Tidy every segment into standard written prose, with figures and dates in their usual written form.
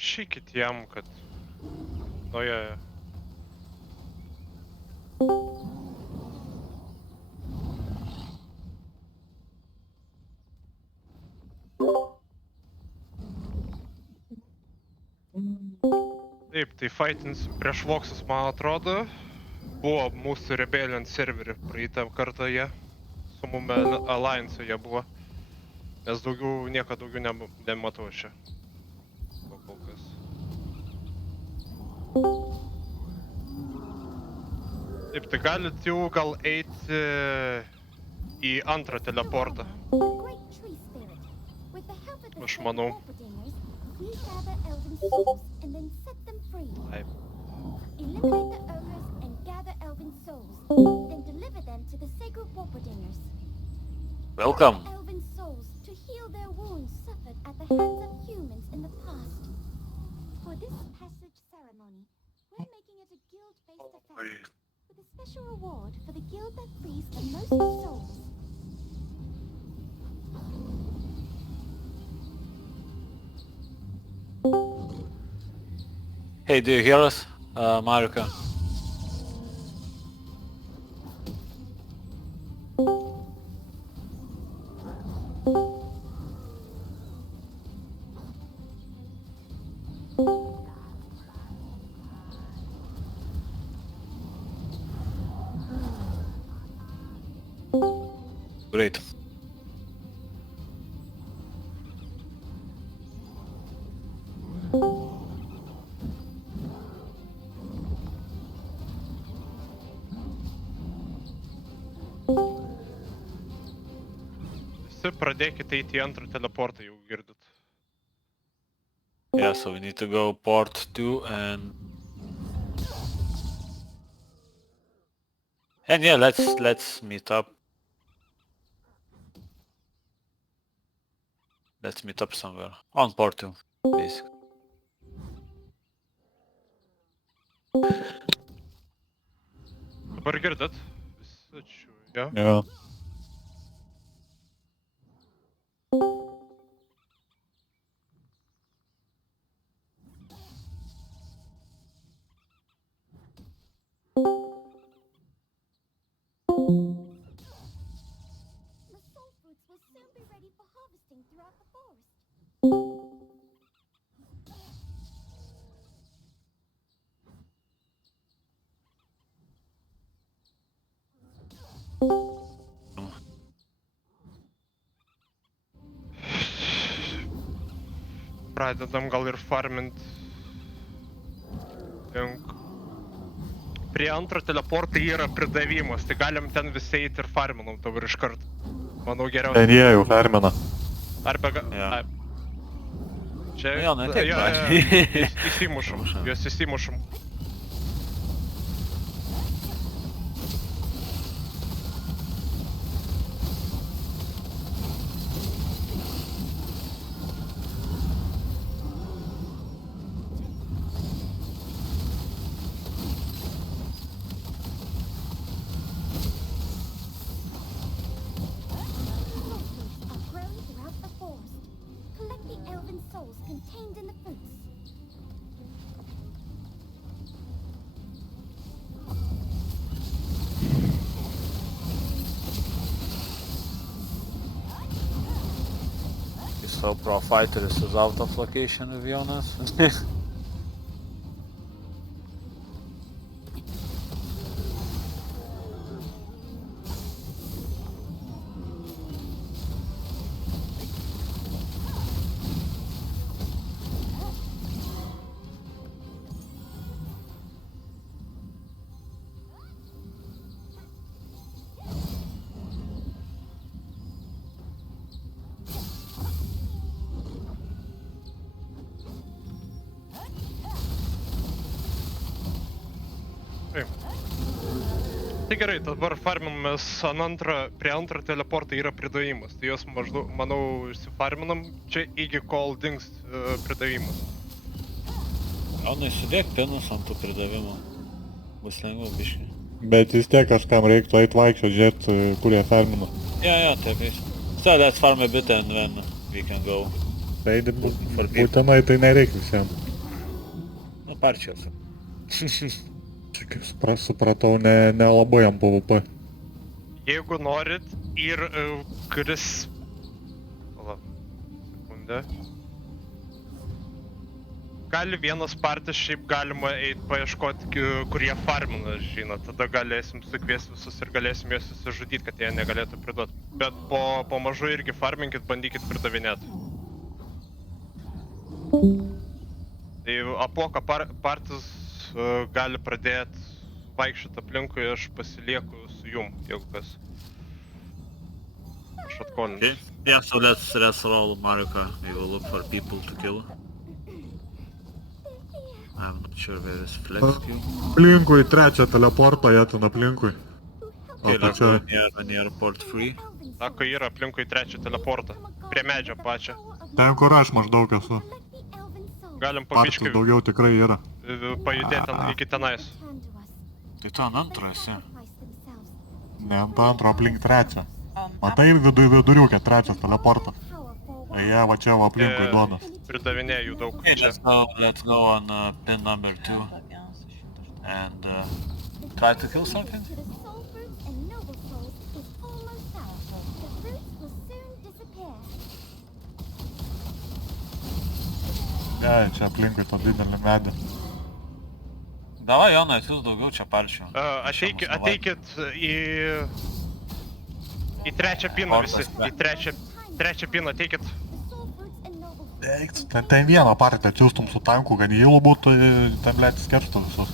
parašykit jam, kad... O jo. Taip, tai fightinsim prieš Voxus, man atrodo. Buvo mūsų Rebellion serverį praeitą kartą jie. Su mume Alliance jie buvo. Nes daugiau, nieko daugiau nematau čia. Kol kas. Taip, tai galit jau gal eiti į antrą teleportą. Aš manau. Taip. Welcome. With a special reward for the guild that frees the most souls. Hey, do you hear us? Marika. Great. Visi pradėkite eiti į antrą teleportą, jau girdit. Yeah, so we need to go port 2 and yeah, let's meet up. Let's meet up somewhere on port 2, basically. Dabar girdit? Visi čia, jo? Jo. The soul fruits will soon be ready for harvesting throughout the forest. Pradedam gal ir farmint. Prie antro teleporto yra pridavimas, tai galim ten visi eiti ir farminam dabar iš karto. Manau geriausia. Ten jie jau fermina. Arba Jo. Čia... Jo, ne tiek jo, pradžiai. Įsimušam, juos įsimušam. Soul fruits are grown throughout the forest. Collect the elven souls contained in the fruits. So Pro Fighter is out of location, to be honest. Tai gerai, dabar farminamės prie antro teleporto yra pridavimas. Tai jos maždaug, manau, išsifarminam čia iki kol dings pridavimas. Gal nesidėk pinus ant tų pridavimų. Bus lengviau biškai. Bet vis tiek kažkam reiktų eit vaikščiot, žiūrėt, kur jie fermina. Yeah, taip is. So let's farm a bit and then we can go. Tai būtinai tai nereikia visiems. partijos. Čia kaip supratau, nelabai jam PvP. Jeigu norit ir kuris... Pala, sekundę. Gali vienas partijas šiaip galima eit paieškoti, kurie farmina, žinot, tada galėsim sukviesti visus ir galėsim juos susižudyti, kad jie negalėtų priduoti. Bet po mažu irgi farminkit, bandykit pridavinėti. Tai apuoka partijas gali pradėti vaikščioti aplinkui, aš pasilieku su jum, jeigu kas. Aš atkolinsiu. Okay. Yeah, so let's roll Marika. We will look for people to kill. I'm not sure where is Flexky. Aplinkui trečią teleportą, jie ten aplinkui. Okay, let's go near port 3. Sako, yra aplinkui trečią teleportą. Prie medžio pačią. Ten, kur aš maždaug esu. Galim Partijų pabiškai daugiau tikrai yra. pajudėti iki tenais. Tai tu ant antro esi. Ne ant antro, aplink trečią. Matai viduriukę, trečias teleportas. Jie va čia va aplinkui duodas. Pridavinėja jų daug. Okay, let's go on pin number 2 and try to kill something. Ne, čia aplinkui tą didelį medį. Davai, Jonai, atsiūs daugiau čia parčių. Ateikit į trečią piną visi. Į trečią piną ateikit. Ten vieną partiją atsiųstum su tanku, kad jį būtų, ten blėt skerstų visus.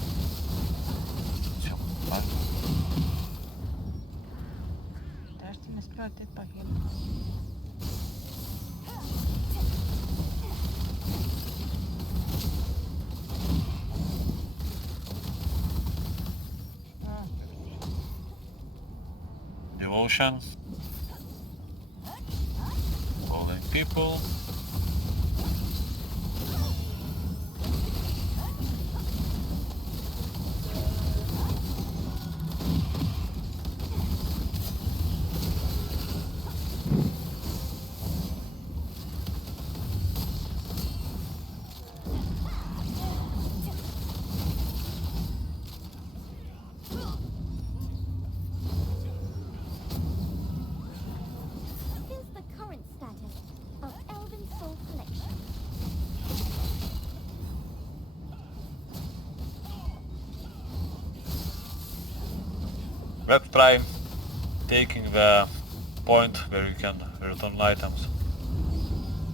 Devotion. Calling people. Let's try taking the point where you can return items.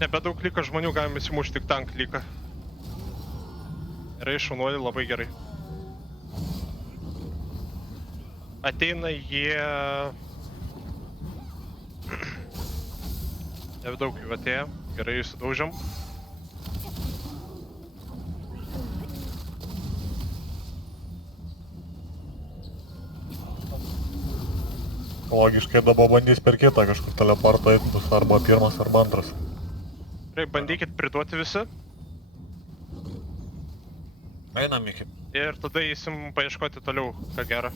Nebedaug liko žmonių, galim įsimušti tik tank liko. Gerai, šaunuoliai, labai gerai. Ateina jie... Nebedaug jų atėjo, gerai įsidaužiam. Logiškai dabar bandys per kitą kažkur teleportą eit, bus arba pirmas arba antras. Gerai, bandykit priduoti visi. Einam iki. Ir tada eisim paieškoti toliau, ką gera.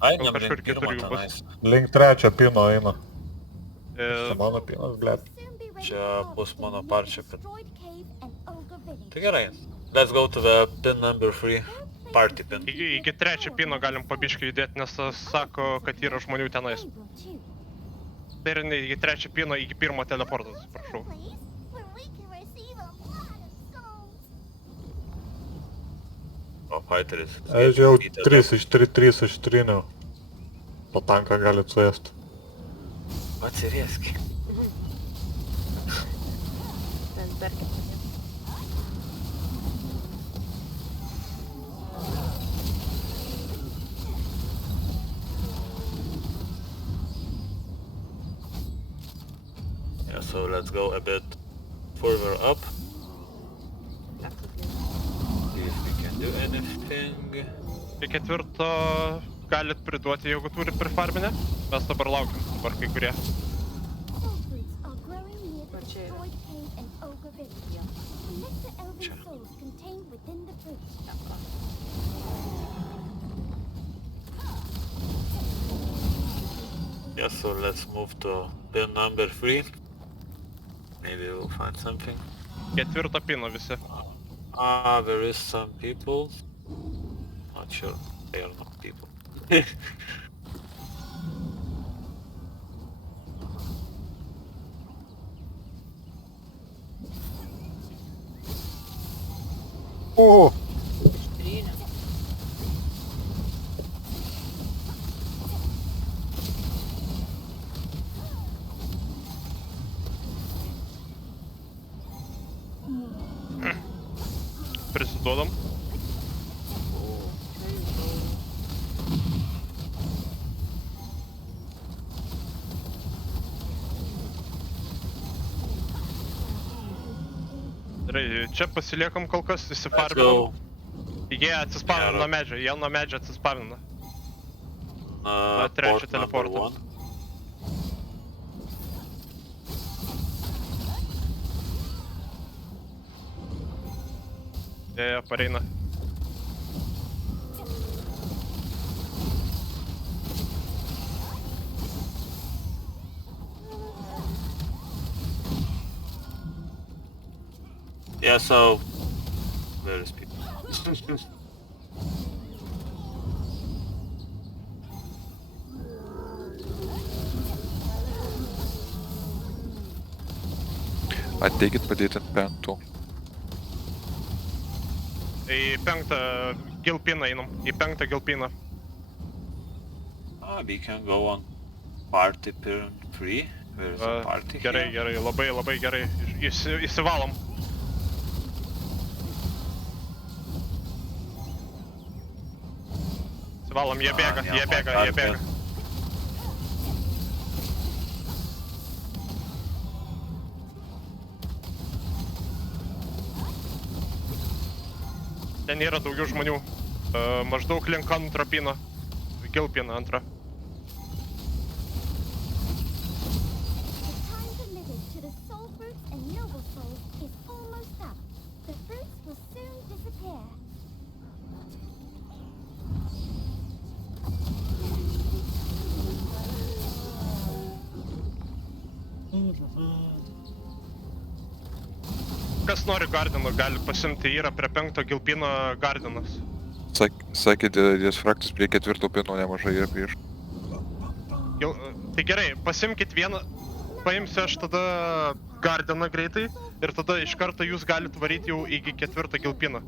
Einam kažkur link kitur pirmo jų bus. tenais. Link trečio pino eina. E, Čia mano pinas, blėt. Čia bus mano parčia, kad... Tai gerai. Let's go to the pin number 3. Party pin. iki trečio pino galim pabiškai judėti, nes tas sako, kad yra žmonių tenais. Tai yra ne iki trečio pino, iki pirmo teleporto, atsiprašau. O fighteris. Aš jau 3 iš 3. Po tanką galit suėst. Atsirieski. Yeah, so let's go a bit further up. See if we can do anything. Prie ketvirto galit priduoti, jeigu turit prifarminę. Mes dabar laukiam, dabar kai kurie. Yeah, so let's move to pin number 3. Maybe we'll find something. Ketvirto pino visi. There is some people. Not sure. They are not people. O! Prisiduodam. Gerai, čia pasiliekam kol kas, Let's įsifarminam. go. Jie atsispavina Gero. nuo medžio, jie nuo medžio atsispavina. Port Trečią number teleportą. 1. Jie pareina. Yeah, so... Where is people? Ateikit padėti ant 5. Į 5 gilpiną einam, į 5 gilpiną. We can go on party pin 3. Where is the party Gerai, here? gerai, labai gerai. Įsivalom. Įsivalom, jie bėga, jie bėga, jie bėga. Ten yra daugiau žmonių. Maždaug link antro pino. Gilpino antrą. The time committed to the soul fruits and noble souls is almost up. The fruits will soon disappear. Kas nori Gardenų, gali pasimti, yra prie 5 gilpino Gardenas. Sakė, dės fraktus prie 4 pino nemažai yra prieš. Tai gerai, pasimkit vieną, paimsiu aš tada Gardeną greitai ir tada iš karto jūs galite varyti jau iki 4 gilpino.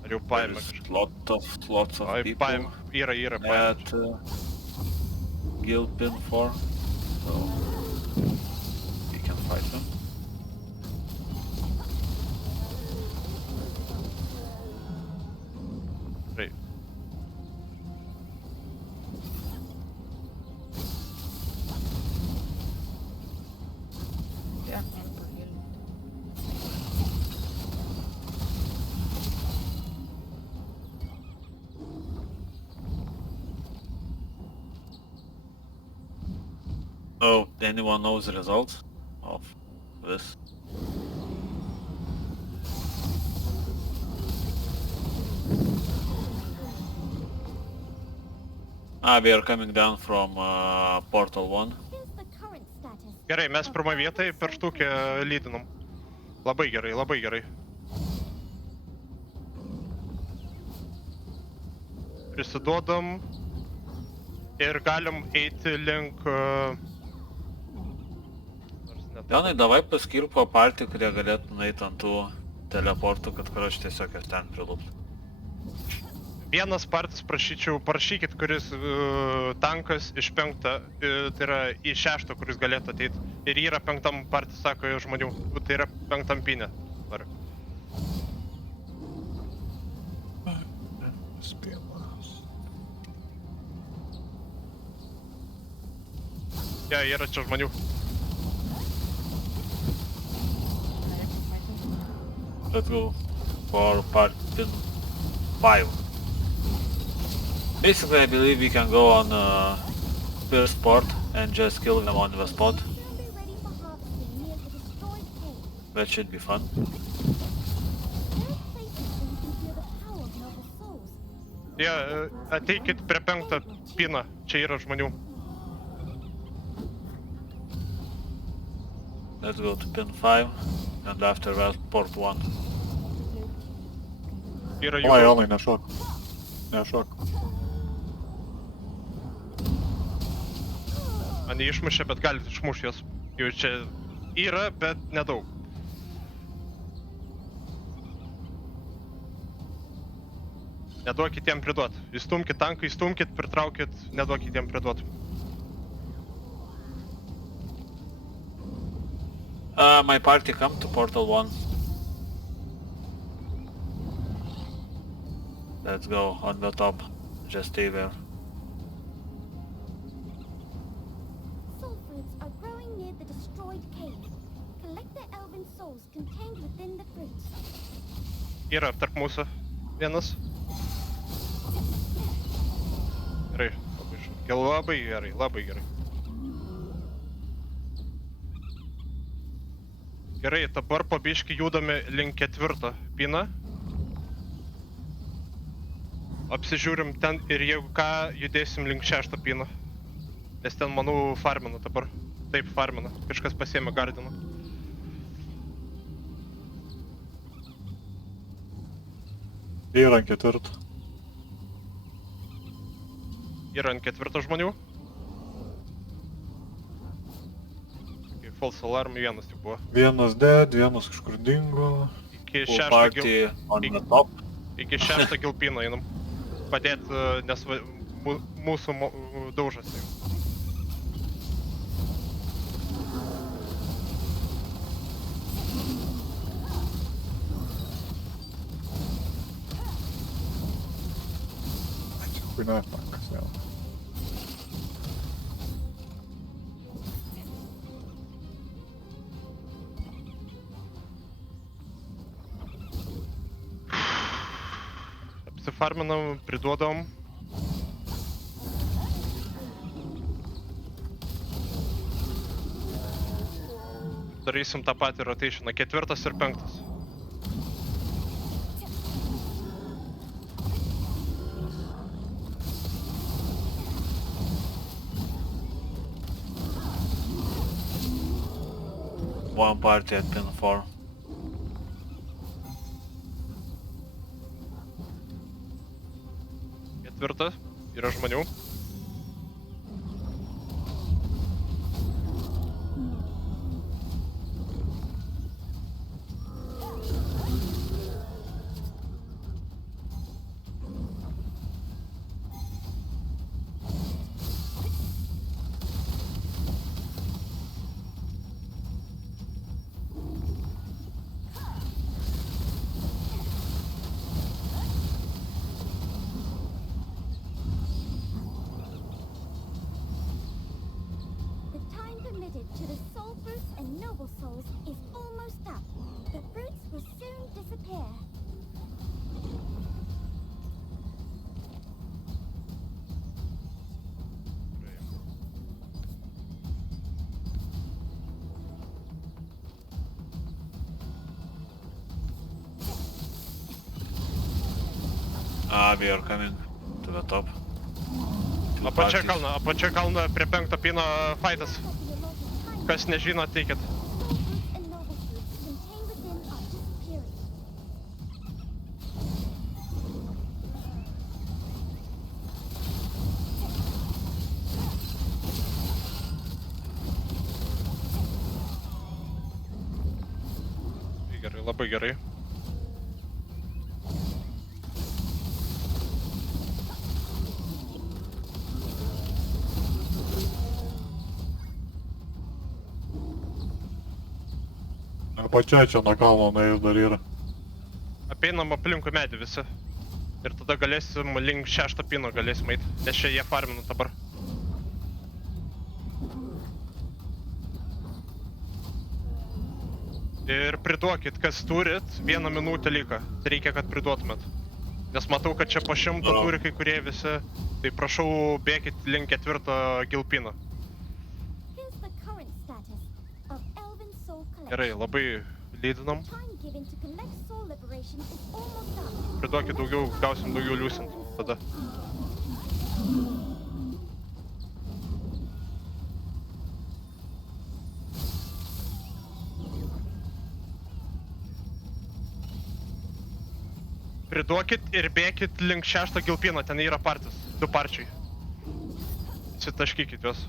Ar jau paėmė There's kažką? lots of Ai, people paėmė, yra paėmė. at Gilpin 4. So we can fight them. Gerai. Oh, anyone knows the result of this? We are coming down from Portal 1. Here's the current status. Gerai, mes pirmą vietą per štukę lydinam. Labai gerai, labai gerai. Prisiduodam ir galim eiti link... Nors ne taip. Jonai, davai paskirk po partį, kurie galėtų nueiti ant tų teleportų, kad kur aš tiesiog jas ten priluptų. Vienas partis parašykit, kuris tankas iš 5, tai yra į 6, kuris galėtų ateiti. Ir yra 5 partis, sako jo žmonių, tai yra 5 pinė. Yra čia žmonių. Let's go for part 5. Basically, I believe we can go on first port and just kill them on the spot. Soon be ready for harvesting near the destroyed cave. That should be fun. There are places where you can feel the power of noble souls. Ateikit prie 5 piną, čia yra žmonių. Let's go to pin 5. And after that, port 1. Yra O, jų. Jonai, nešok. Nešok. Mane išmušė, bet galit išmušti jos. Jau čia yra, bet nedaug. Neduokit jiem priduot. Įstumkit tanką, įstumkit, pritraukit, neduokit jiem priduot. My party come to portal 1. Let's go on the top. Just stay there. Soul fruits are growing near the destroyed cave. Collect the elven souls contained within the fruits. Yra tarp mūsų vienas. Gerai, labai gerai, labai gerai. Gerai, dabar po biškį judame link 4 piną. Apsižiūrim ten ir jeigu ką, judėsim link 6 piną. Nes ten, manau, farmina dabar. Taip, farmina. Kažkas pasiėmė gardiną. Yra ant 4. Yra ant 4 žmonių. False alarm vienas tik buvo. Vienas dead, vienas kažkur dingo. Iki Full 6 party on the top. Iki 6 gilpino einam. Padėt, nes mūsų daužas jau. Хуйна tankas vėl. Apsifarminam, priduodam. Darysim tą patį rotationą, 4 ir 5. One party at pin 4. Ketvirta, yra žmonių. The time permitted to the soul fruits and noble souls is almost up. The fruits will soon disappear. We are coming to the top. Two Apačia parties. kalną prie 5 pino fightas. Of the allotted time, Kas nežino, ateikit. soul fruits and noble fruits contained within are disappearing. Gerai, labai gerai. Apačia čia nuo kalno nuėjus dar yra. Apeinam aplinkui medį visi. Ir tada galėsim link 6 pino galėsim eit. Nes čia jie farmina dabar. Ir priduokit, kas turit, 1 minutę liko. Tai reikia, kad priduotumėt. Nes matau, kad čia po 100 turi kai kurie visi. Tai prašau, bėkit link 4 gilpino. Here's the current status of elven soul collection. Gerai, labai lydinam. Time given to collect soul liberation is almost up. Priduokit daugiau, gausim daugiau liusintų tada. Priduokit ir bėkit link 6 gilpino, ten yra partis, 2 parčiai. Sitaškykit juos.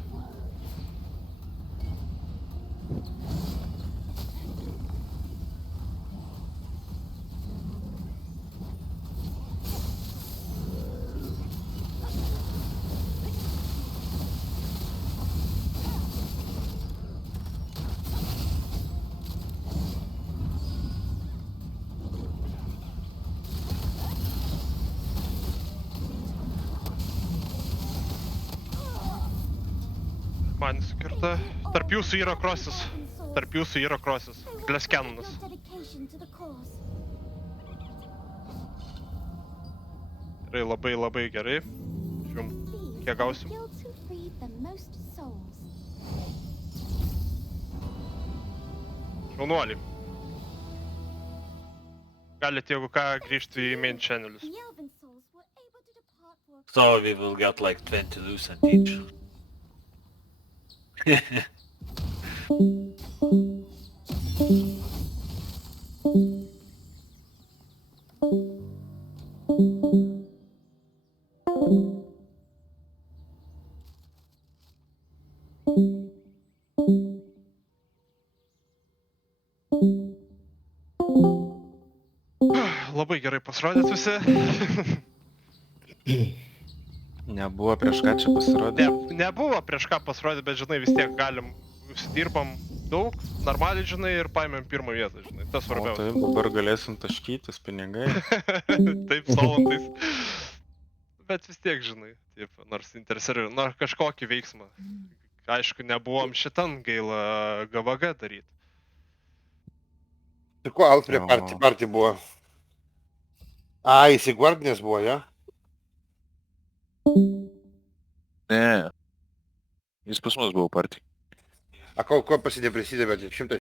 Man skirta. Tarp jūsų yra krosis. Tarp jūsų yra krosis. Gleskenunas. Gerai, labai labai gerai. Žiūrėjom, kiek gausim. Šaunuoliai. Galite, jeigu ką, grįžti į main channelius. So we will get like 20 lucent each. Labai gerai pasirodėt visi. Nebuvo prieš ką čia pasirodė. Nebuvo prieš ką pasirodė, bet žinai, vis tiek galim, užsidirbam daug, normaliai žinai, ir paėmėm pirmą vietą, žinai, tas O svarbiausia. taip, dabar galėsim taškytis pinigai. Taip, solantais. Bet vis tiek, žinai, taip, nors interservių, nors kažkokį veiksmą. Aišku, nebuvom šitan gaila GVG daryti. Tai ko Alfred Jo. partija buvo? A, įsigvardinės buvo, ja? Ne. Jis pas mus buvo partijai. A ko pasidė prisidėbė, 100